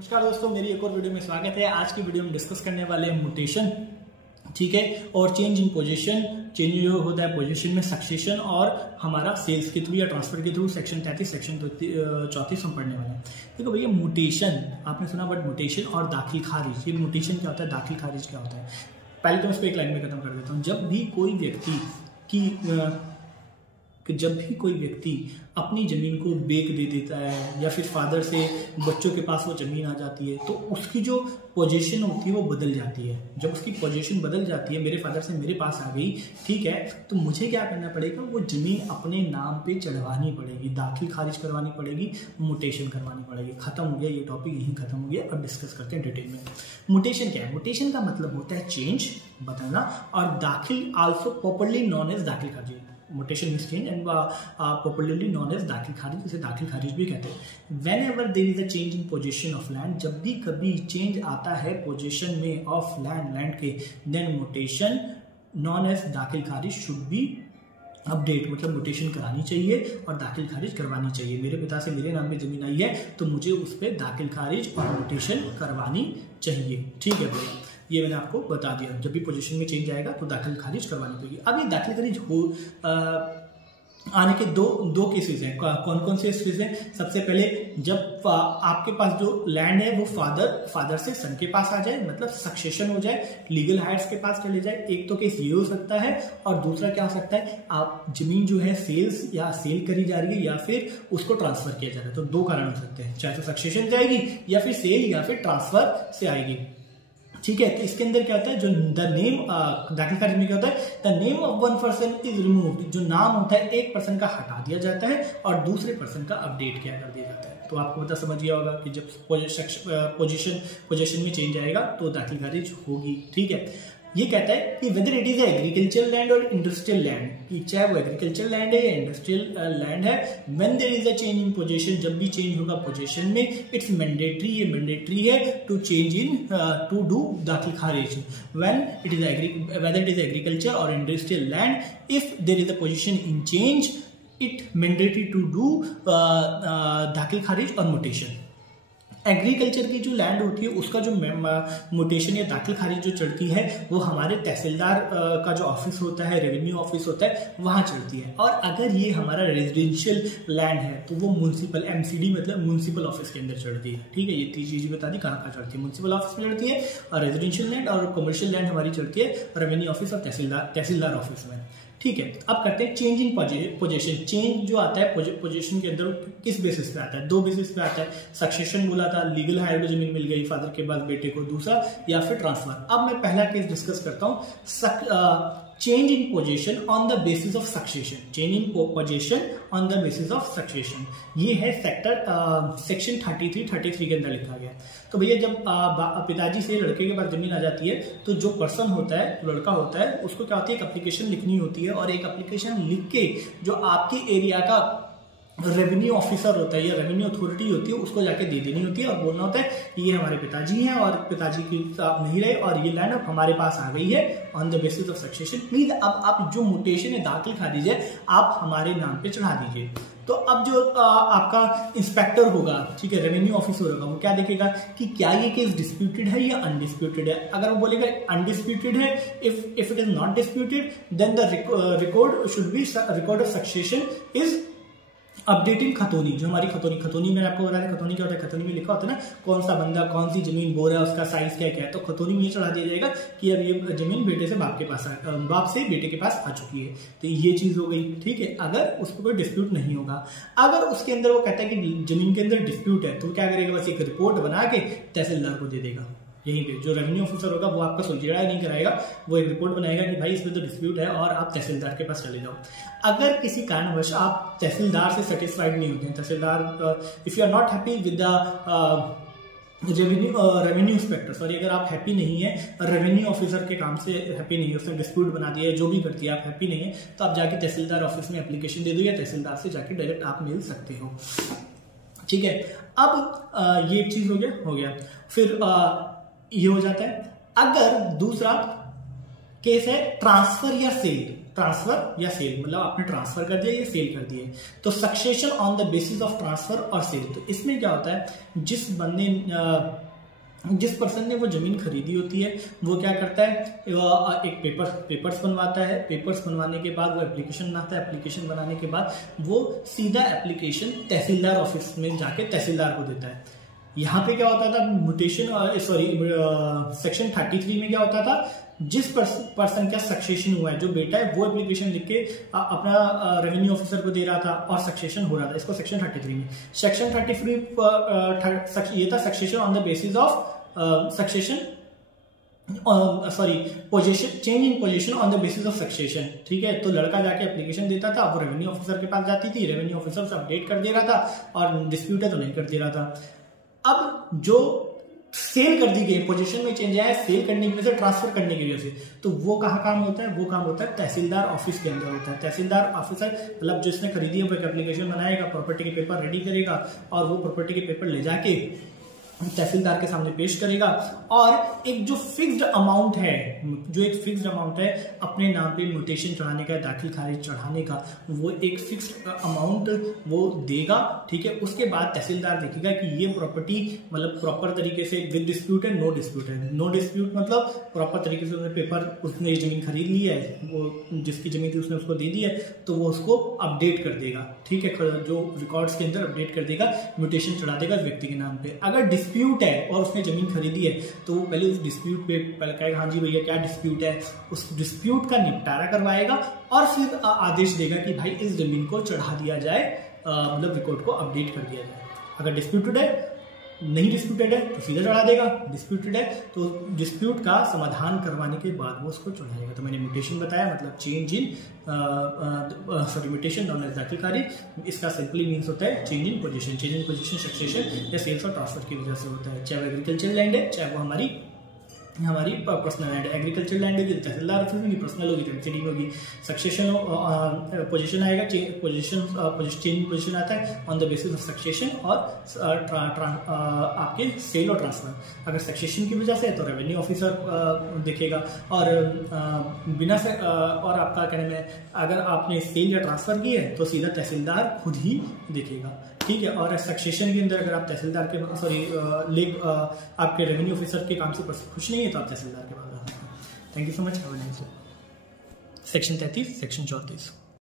नमस्कार दोस्तों, मेरी एक और वीडियो में स्वागत है। आज की वीडियो में डिस्कस करने वाले हैं म्यूटेशन, ठीक है, और चेंज इन पोजीशन। चेंज जो होता है पोजीशन में सक्सेशन और हमारा सेल्स के थ्रू या ट्रांसफर के थ्रू सेक्शन 33 सेक्शन 34 हम पढ़ने वाले हैं। देखो भैया, म्यूटेशन आपने सुना, बट म्यूटेशन और दाखिल खारिज, ये म्यूटेशन क्या होता है, दाखिल खारिज क्या होता है, पहले तो उसको एक लाइन में खत्म कर देता हूँ। जब भी कोई व्यक्ति अपनी जमीन को बेच दे देता है या फिर फादर से बच्चों के पास वो जमीन आ जाती है, तो उसकी जो पोजीशन होती है वो बदल जाती है। जब उसकी पोजीशन बदल जाती है, मेरे फादर से मेरे पास आ गई, ठीक है, तो मुझे क्या करना पड़ेगा, वो जमीन अपने नाम पे चढ़वानी पड़ेगी, दाखिल खारिज करवानी पड़ेगी, म्यूटेशन करवानी पड़ेगी। खत्म हो गया ये टॉपिक, यहीं खत्म हो गया। अब डिस्कस करते हैं डिटेल में। म्यूटेशन क्या है? म्यूटेशन का मतलब होता है चेंज, बदलना, और दाखिल आल्सो पॉपुलरली नॉन एज दाखिल खारिज। Mutation means change and popularly known as दाखिल खारिज, इसे दाखिल खारिज भी कहते हैं। Whenever there is a change in position of land, जब भी कभी चेंज आता है पोजीशन में ऑफ लैंड के, देन म्यूटेशन नॉन एज दाखिल खारिज शुड बी अपडेट, मतलब म्यूटेशन करानी चाहिए और दाखिल खारिज करवानी चाहिए। मेरे पिता से मेरे नाम पे जमीन आई है, तो मुझे उस पर दाखिल खारिज और म्यूटेशन करवानी चाहिए, ठीक है भैया। ये मैंने आपको बता दिया, जब भी पोजीशन में चेंज आएगा तो दाखिल खारिज करवानी पड़ेगी। अब ये दाखिल खारिज आने के दो केसेस हैं। कौन कौन से केसेस हैं? सबसे पहले जब आपके पास जो लैंड है वो फादर से सन के पास आ जाए, मतलब सक्सेशन हो जाए, लीगल हायर्स के पास चले जाए। एक तो केस ये हो सकता है, और दूसरा क्या हो सकता है, आप जमीन जो है सेल करी जा रही है या फिर उसको ट्रांसफर किया जा रहा है। तो दो कारण हो सकते हैं, चाहे तो सक्सेशन जाएगी या फिर सेल या फिर ट्रांसफर से आएगी, ठीक है। तो इसके अंदर क्या होता है, जो द नेम दाखिल खारिज में क्या होता है, the name of one person is removed, जो नाम होता है एक पर्सन का हटा दिया जाता है और दूसरे पर्सन का अपडेट किया कर दिया जाता है। तो आपको पता समझ गया होगा कि जब पोजीशन में चेंज आएगा तो दाखिल खारिज होगी, ठीक है। ये कहता है कि whether it is agriculture land और इंडस्ट्रियल लैंड, चाहे वो एग्रीकल्चर लैंड है या इंडस्ट्रियल लैंड है, when there is a change in position, जब भी चेंज होगा पोजीशन में, इट्स मैंडेटरी, ये मैंडेटरी है to change in to do दाखिल खारिज when it is whether it is agriculture और industrial land, if there is a position in change, it mandatory to do दाखिल खारिज और म्यूटेशन। एग्रीकल्चर की जो लैंड होती है उसका जो म्यूटेशन या दाखिल खारिज जो चढ़ती है वो हमारे तहसीलदार का जो ऑफिस होता है, रेवेन्यू ऑफिस होता है, वहां चढ़ती है। और अगर ये हमारा रेजिडेंशियल लैंड है तो वो म्युनिसिपल MCD मतलब म्युनिसिपल ऑफिस के अंदर चढ़ती है, ठीक है। ये तीन चीजें बता दी कहाँ चढ़ती है, म्युनिसिपल ऑफिस में चढ़ती है, और रेजिडेंशियल लैंड और कमर्शियल लैंड हमारी चढ़ती है रेवेन्यू ऑफिस और तहसीलदार ऑफिस में, ठीक है। अब करते हैं चेंज इन पोजीशन। चेंज जो आता है पोजीशन के अंदर किस बेसिस पे आता है? दो बेसिस पे आता है। सक्सेशन बोला था, लीगल हायर जमीन मिल गई फादर के बाद बेटे को, दूसरा या फिर ट्रांसफर। अब मैं पहला केस डिस्कस करता हूं, change in position on the basis of succession. Change in position on the basis of succession, ये है सेक्शन 33 के अंदर लिखा गया। तो भैया जब पिताजी से लड़के के पास जमीन आ जाती है, तो जो पर्सन होता है, जो लड़का होता है, उसको क्या होती है, एक एप्लीकेशन लिखनी होती है, और एक एप्लीकेशन लिख के जो आपके एरिया का रेवेन्यू ऑफिसर होता है या रेवेन्यू अथॉरिटी होती है उसको जाके दे देनी होती है और बोलना होता है ये हमारे पिताजी हैं और पिताजी की आप नहीं रहे और ये लैंड अब हमारे पास आ गई है on the basis of succession. Please अब आप जो म्यूटेशन है, दाखिल खारिज है, आप हमारे नाम पे चढ़ा दीजिए। तो अब जो आपका इंस्पेक्टर होगा, ठीक है, रेवेन्यू ऑफिसर होगा, वो क्या देखेगा कि क्या ये केस डिस्प्यूटेड है या अनडिस्प्यूटेड है। अगर वो बोलेगा अनडिस्प्यूटेड है, if it is not disputed, then the record should be record of succession is updating खतौनी। जो हमारी खतौनी में आपको बता दें, खतौनी क्या होता है, खतौनी में लिखा होता है ना कौन सा बंदा कौन सी जमीन बो रहा है, उसका साइज क्या क्या है, तो खतौनी में ये चढ़ा दिया जाएगा कि अब ये जमीन बेटे से बाप से बेटे के पास आ चुकी है। तो ये चीज हो गई, ठीक है। अगर उसको कोई डिस्प्यूट नहीं होगा, अगर उसके अंदर वो कहता है कि जमीन के अंदर डिस्प्यूट है, तो क्या करेगा, बस एक रिपोर्ट बना के तहसीलदार को दे देगा। यहीं पे जो रेवेन्यू ऑफिसर होगा वो आपका सुलझाया नहीं कराएगा, वो एक रिपोर्ट बनाएगा कि भाई इसमें तो डिस्प्यूट है और आप तहसीलदार के पास चले जाओ। अगर किसी कारणवश आप तहसीलदार से सेटिस्फाइड नहीं होते हैं, tehsildar if you are not happy with the revenue inspector, sorry, अगर आप हैप्पी नहीं है रेवेन्यू ऑफिसर के काम से हैप्पी नहीं है, उसने डिस्प्यूट बना दिया है, जो भी करती है, आप हैप्पी नहीं है, तो आप जाके तहसीलदार ऑफिस में एप्लीकेशन दे दो या तहसीलदार से जाके डायरेक्ट आप मिल सकते हो, ठीक है। अब ये एक चीज हो गया। फिर ये हो जाता है। अगर दूसरा केस है ट्रांसफर या सेल, ट्रांसफर या सेल, मतलब आपने ट्रांसफर कर दिया या सेल कर दिया। तो succession on the basis of transfer और सेल, तो इसमें क्या होता है, जिस पर्सन ने वो जमीन खरीदी होती है वो क्या करता है, एक पेपर्स बनवाता है। पेपर्स बनवाने के बाद वो एप्लीकेशन बनाता है। एप्लीकेशन बनाने के बाद वो सीधा एप्लीकेशन तहसीलदार ऑफिस में जाके तहसीलदार को देता है। यहाँ पे क्या होता था, म्यूटेशन सेक्शन 33 में क्या होता था, जिस पर्सन का सक्सेशन हुआ है, जो बेटा है, वो एप्लीकेशन लिख के अपना रेवेन्यू ऑफिसर को दे रहा था और सक्सेशन हो रहा था। इसको सेक्शन 33 में, सेक्शन 33 ये था succession on the basis of succession position, change in position on the basis of succession. ठीक है, तो लड़का जाके एप्लीकेशन देता था, वो रेवेन्यू ऑफिसर के पास जाती थी, रेवेन्यू ऑफिसर उसे अपडेट कर दे रहा था और डिस्प्यूट है तो नहीं कर दे रहा था। अब जो सेल कर दी गई, पोजीशन में चेंज आया सेल करने की वजह से, ट्रांसफर करने की वजह से, तो वो कहाँ काम होता है, वो काम होता है तहसीलदार ऑफिस के अंदर होता है। तहसीलदार ऑफिसर मतलब जिसने खरीदी है वो एक एप्लीकेशन बनाएगा, प्रॉपर्टी के पेपर रेडी करेगा और वो प्रॉपर्टी के पेपर ले जाके तहसीलदार के सामने पेश करेगा और एक जो फिक्स्ड अमाउंट है अपने नाम पे म्यूटेशन चढ़ाने का, दाखिल खारिज चढ़ाने का, वो एक फिक्स्ड अमाउंट वो देगा। ठीक है, उसके बाद तहसीलदार देखेगा कि ये प्रॉपर्टी मतलब प्रॉपर तरीके से विद डिस्प्यूट है, नो डिस्प्यूट है। नो डिस्प्यूट मतलब प्रॉपर तरीके से उसने पेपर, उसने जमीन खरीद ली है, वो जिसकी जमीन थी उसने उसको दे दी है, तो वो उसको अपडेट कर देगा। ठीक है, जो रिकॉर्ड्स के अंदर अपडेट कर देगा, म्यूटेशन चढ़ा देगा व्यक्ति के नाम पे। अगर डिस्प्यूट है और उसने जमीन खरीदी है तो वो पहले उस डिस्प्यूट पे पहले कहेगा हाँ जी भैया क्या डिस्प्यूट है, उस डिस्प्यूट का निपटारा करवाएगा और फिर आदेश देगा कि भाई इस जमीन को चढ़ा दिया जाए, मतलब रिकॉर्ड को अपडेट कर दिया जाए। अगर डिस्प्यूटेड है, नहीं डिस्प्यूटेड है तो सीधा चढ़ा देगा, डिस्प्यूटेड है तो डिस्प्यूट का समाधान करवाने के बाद वो उसको चढ़ाएगा। तो मैंने म्यूटेशन बताया, मतलब change in mutation known as दाखिल खारिज, इसका सिंपली मीन्स होता है change in position. Change in position succession या सेल्स और ट्रांसफर की वजह से होता है, चाहे वो एग्रीकल्चर लैंड है, चाहे वो हमारी पर्सनल लैंड है। एग्रीकल्चर लैंड होगी तो तहसीलदार ऑफिस में, पर्सनल होगी तो एमसीडी में होगी। सक्सेशन पोजीशन आएगा, चेंज पोजीशन आता है on the basis of succession और आपके सेल और ट्रांसफर। अगर सक्सेशन की वजह से तो रेवेन्यू ऑफिसर देखेगा और बिना से और आपका कहने में अगर आपने सेल या ट्रांसफर की है तो सीधा तहसीलदार खुद ही देखेगा। ठीक है, और सेक्शन के अंदर अगर आप तहसीलदार के आपके रेवेन्यू ऑफिसर के काम से खुश नहीं है तो आप तहसीलदार के पास जा सकते हैं। Thank you so much. Section 33, section 34।